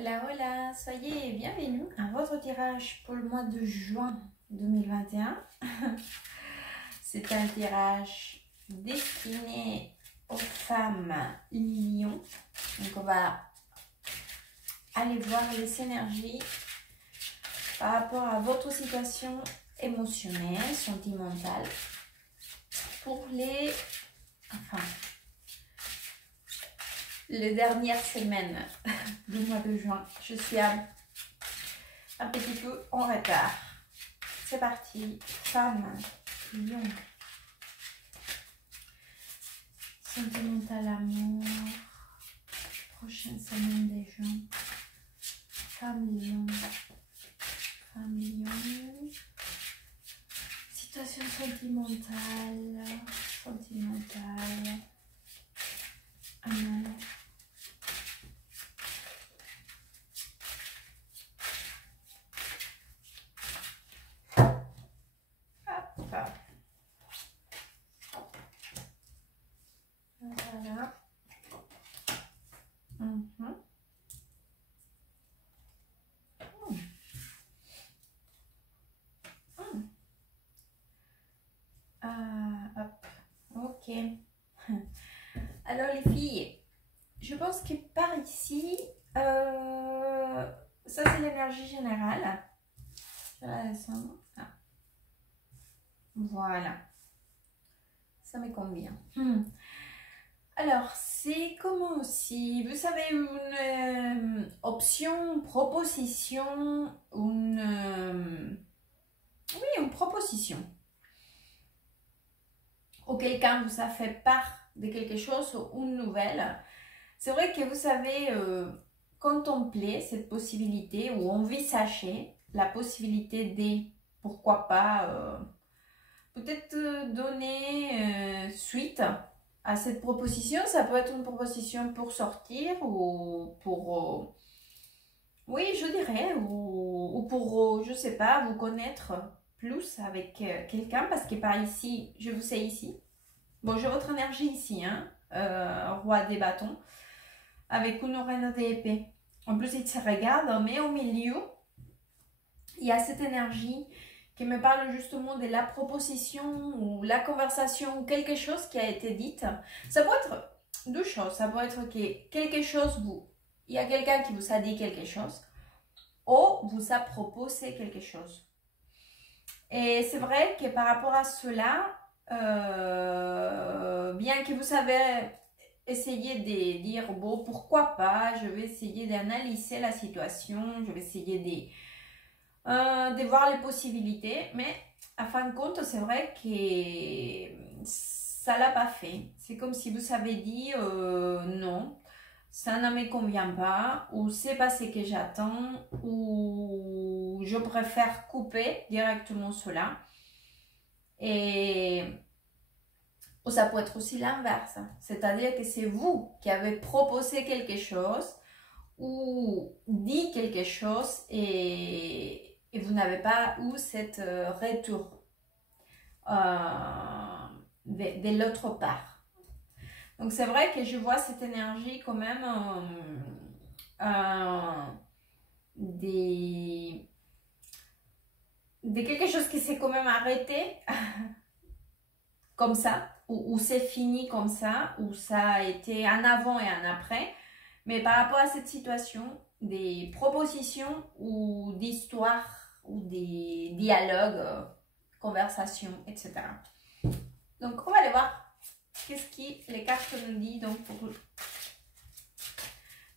Hola, hola, soyez bienvenus à votre tirage pour le mois de juin 2021. C'est un tirage destiné aux femmes lions. Donc on va aller voir les énergies par rapport à votre situation émotionnelle, sentimentale pour les dernières semaines du mois de juin. Je suis un petit peu en retard. C'est parti. Femme, lion. Sentimental amour. Prochaine semaine des juin. Femme, lion. Femme, lion. Situation sentimentale. Sentimentale. Amour. Voilà. Hop. Ok. Alors les filles, je pense que par ici, ça c'est l'énergie générale. Je vais la descendre. Ah. Voilà. Ça me convient. Alors, c'est comment aussi, vous savez, une option, proposition, oui, une proposition. Ou quelqu'un vous a fait part de quelque chose ou une nouvelle. C'est vrai que vous savez contempler cette possibilité ou envisager la possibilité de, pourquoi pas, peut-être donner suite à cette proposition. Ça peut être une proposition pour sortir ou pour, oui, je dirais, ou pour, je sais pas, vous connaître plus avec quelqu'un, parce que par ici, je vous sais ici. Bon, j'ai votre énergie ici, hein, roi des bâtons, avec une reine d'épée. En plus, il se regarde, mais au milieu, il y a cette énergie qui me parle justement de la proposition ou la conversation ou quelque chose qui a été dite. Ça peut être deux choses. Ça peut être que quelque chose, il y a quelqu'un qui vous a dit quelque chose ou vous a proposé quelque chose. Et c'est vrai que par rapport à cela, bien que vous avez essayé de dire, bon, pourquoi pas, je vais essayer d'analyser la situation, je vais essayer de voir les possibilités, mais à fin de compte, c'est vrai que ça l'a pas fait. C'est comme si vous avez dit non, ça ne me convient pas, ou c'est pas ce que j'attends, ou je préfère couper directement cela. Et ou ça peut être aussi l'inverse, c'est-à-dire que c'est vous qui avez proposé quelque chose ou dit quelque chose et vous n'avez pas eu cette retour de l'autre part. Donc c'est vrai que je vois cette énergie quand même de quelque chose qui s'est quand même arrêté comme ça, ou c'est fini comme ça, ou ça a été un avant et un après. Mais par rapport à cette situation, des propositions ou d'histoires ou des dialogues, conversations, etc. Donc, on va aller voir qu'est-ce que les cartes nous disent donc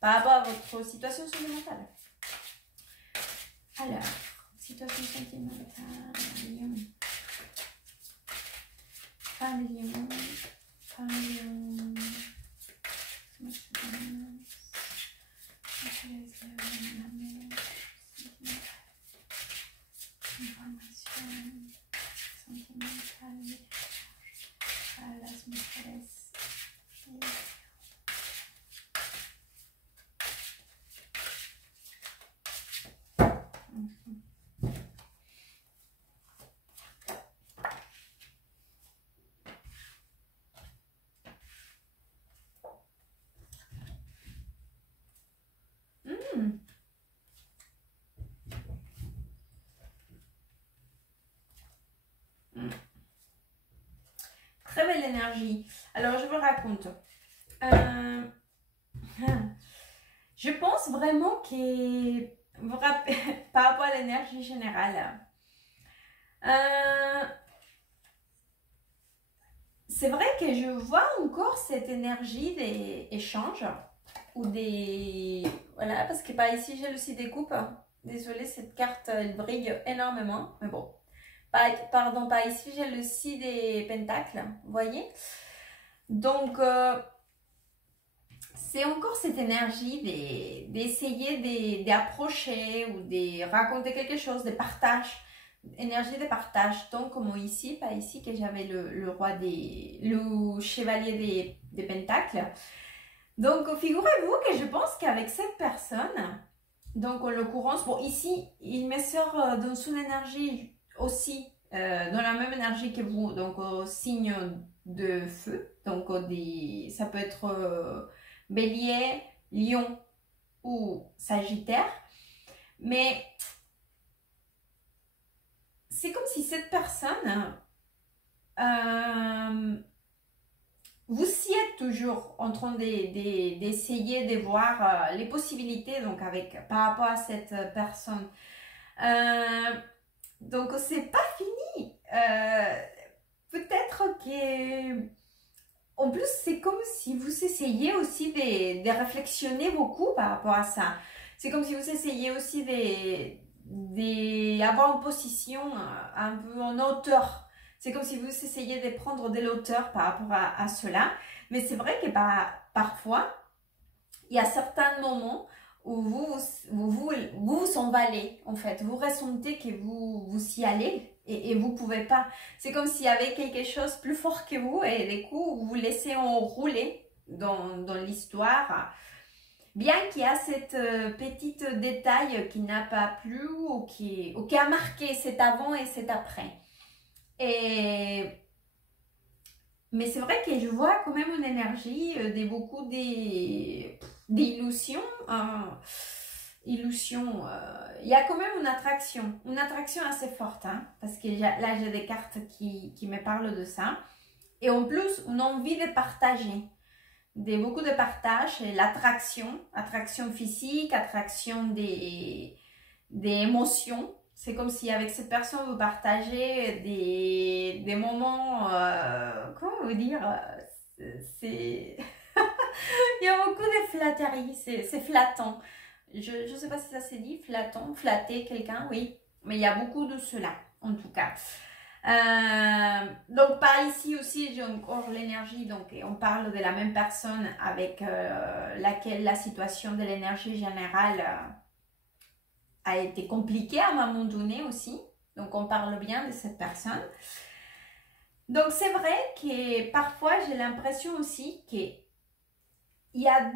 par rapport à votre situation sentimentale. Alors, situation sentimentale, lion. Femme lion, femme lion. Información sentimental para las mujeres. l'énergie. Alors, je vous raconte. Je pense vraiment que, par rapport à l'énergie générale, c'est vrai que je vois encore cette énergie des échanges ou des... Voilà, parce que par ici, j'ai aussi des coupes. Désolée, cette carte, elle brille énormément. Mais bon, pardon, par ici, j'ai le 6 des pentacles, vous voyez. Donc, c'est encore cette énergie d'essayer d'approcher ou de raconter quelque chose, de partage. Énergie de partage, donc comme ici, pas ici que j'avais le chevalier des pentacles. Donc figurez-vous que je pense qu'avec cette personne, donc en l'occurrence, bon ici il me sort dans son énergie aussi, dans la même énergie que vous, donc au signe de feu, donc ça peut être bélier, lion ou sagittaire, mais c'est comme si cette personne, vous y êtes toujours en train d'essayer de voir les possibilités donc par rapport à cette personne. Donc, c'est pas fini. Peut-être que... En plus, c'est comme si vous essayiez aussi de réflexionner beaucoup par rapport à ça. C'est comme si vous essayiez aussi d'avoir une position un peu en hauteur. C'est comme si vous essayiez de prendre de l'hauteur par rapport à cela. Mais c'est vrai que parfois, il y a certains moments où vous emballez, en fait. Vous ressentez que vous y allez et vous ne pouvez pas. C'est comme s'il y avait quelque chose plus fort que vous et du coup, vous vous laissez enrouler dans l'histoire. Bien qu'il y a cette petite détail qui n'a pas plu ou qui a marqué cet avant et cet après. Mais c'est vrai que je vois quand même une énergie, beaucoup d'illusions. Il y a quand même une attraction assez forte, hein, parce que là j'ai des cartes qui me parlent de ça. Et en plus, une envie de partager. Beaucoup de partage, l'attraction physique, attraction des émotions. C'est comme si avec cette personne vous partagez des moments, comment vous dire, il y a beaucoup de flatterie, c'est flattant. Je ne sais pas si ça s'est dit, flattant, flatter quelqu'un, oui, mais il y a beaucoup de cela en tout cas. Donc par ici aussi j'ai encore l'énergie, donc on parle de la même personne avec laquelle la situation de l'énergie générale a été compliquée à un moment donné aussi, donc on parle bien de cette personne. Donc c'est vrai que parfois j'ai l'impression aussi qu'il y a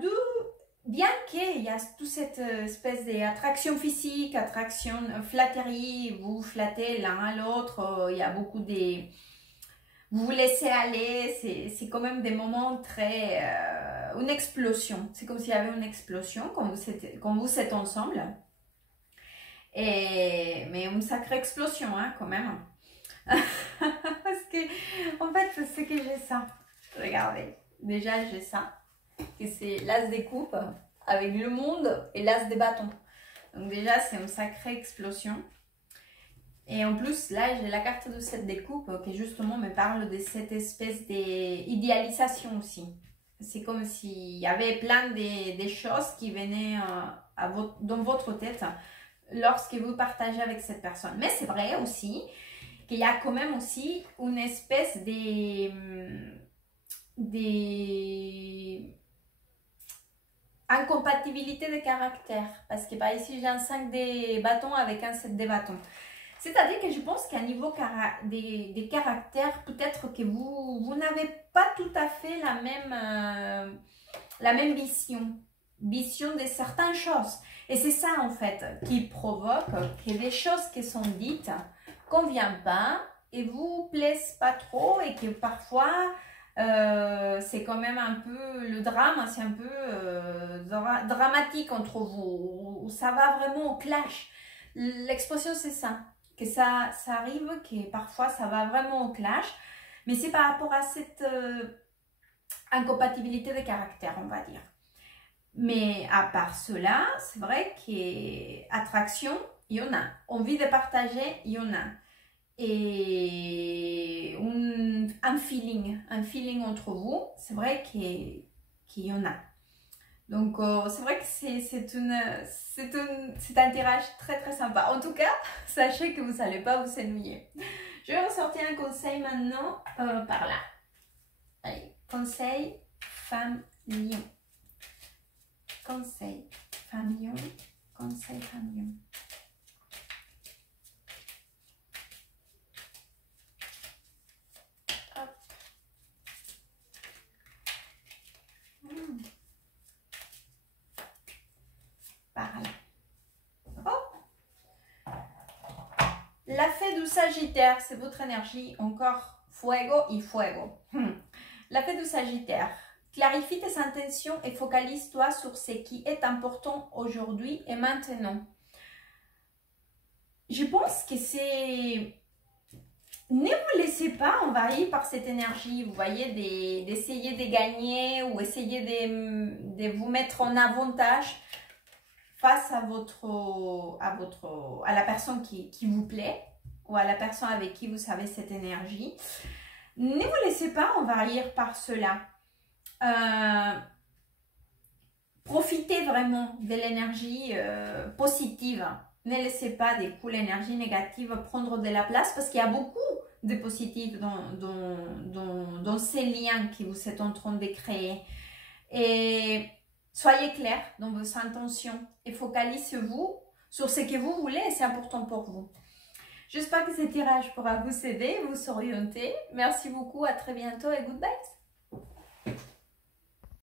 bien qu'il y a toute cette espèce d'attraction physique, attraction flatterie, vous flattez l'un à l'autre, il y a beaucoup vous vous laissez aller, c'est quand même des moments très... une explosion, c'est comme s'il y avait une explosion quand vous êtes ensemble. Mais une sacrée explosion, hein, quand même. Parce que, en fait, c'est que j'ai ça. Regardez, déjà j'ai ça. Et c'est l'as des coupes avec le monde et l'as des bâtons. Donc déjà, c'est une sacrée explosion. Et en plus, là, j'ai la carte de 7 des coupes qui justement me parle de cette espèce d'idéalisation aussi. C'est comme s'il y avait plein de choses qui venaient dans votre tête lorsque vous partagez avec cette personne. Mais c'est vrai aussi qu'il y a quand même aussi une espèce incompatibilité de caractère. Parce que par ici, j'ai un 5 des bâtons avec un 7 des bâtons. C'est-à-dire que je pense qu'à niveau des caractères, peut-être que vous n'avez pas tout à fait la même vision de certaines choses. Et c'est ça en fait qui provoque que des choses qui sont dites ne conviennent pas et vous plaisent pas trop et que parfois c'est quand même un peu le drame, c'est un peu dramatique entre vous, ça va vraiment au clash. L'expression c'est ça, que ça arrive, que parfois ça va vraiment au clash. Mais c'est par rapport à cette incompatibilité de caractère, on va dire. Mais à part cela, c'est vrai qu'attraction, il y en a. Envie de partager, il y en a. Et un feeling entre vous, c'est vrai qu'il y en a. Donc, c'est vrai que c'est un tirage très très sympa. En tout cas, sachez que vous n'allez pas vous ennuyer. Je vais ressortir un conseil maintenant par là. Allez, conseil femme lion. Conseil femme lion. Conseil femme lion. Par là. Oh. La fée du Sagittaire, c'est votre énergie. Encore fuego y fuego. La fée du Sagittaire. Clarifie tes intentions et focalise-toi sur ce qui est important aujourd'hui et maintenant. Je pense que c'est... Ne vous laissez pas envahir par cette énergie, vous voyez, d'essayer de gagner ou essayer de vous mettre en avantage face à la personne qui vous plaît ou à la personne avec qui vous avez cette énergie. Ne vous laissez pas envahir par cela. Profitez vraiment de l'énergie positive. Ne laissez pas des coups l'énergie négative prendre de la place parce qu'il y a beaucoup de positifs dans ces liens que vous êtes en train de créer. Et soyez clair dans vos intentions et focalisez-vous sur ce que vous voulez et c'est important pour vous. J'espère que ce tirage pourra vous aider, vous orienter. Merci beaucoup, à très bientôt et goodbye.